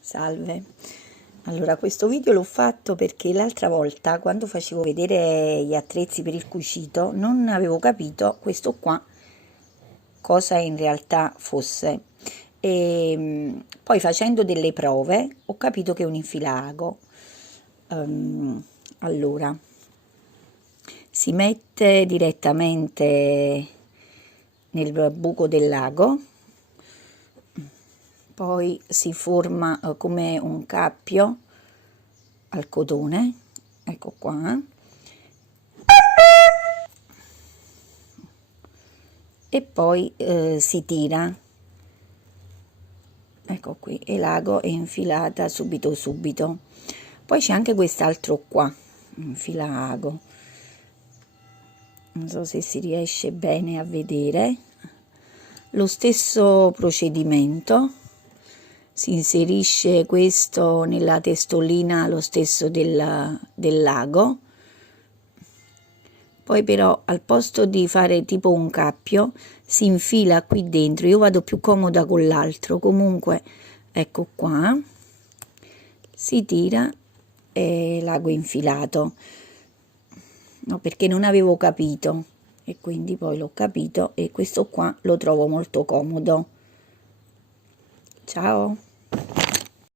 Salve. Allora, questo video l'ho fatto perché l'altra volta, quando facevo vedere gli attrezzi per il cucito, non avevo capito questo qua cosa in realtà fosse. Poi facendo delle prove ho capito che è un infilago. Allora, si mette direttamente nel buco del lago, poi si forma come un cappio al cotone, ecco qua, e poi si tira, ecco qui, e l'ago è infilata subito. Poi c'è anche quest'altro qua, infilago, non so se si riesce bene a vedere, lo stesso procedimento. Si inserisce questo nella testolina lo stesso del lago, poi però al posto di fare tipo un cappio si infila qui dentro. Io vado più comoda con l'altro, comunque ecco qua, si tira e l'ago infilato, no, perché non avevo capito e quindi poi l'ho capito e questo qua lo trovo molto comodo. Ciao.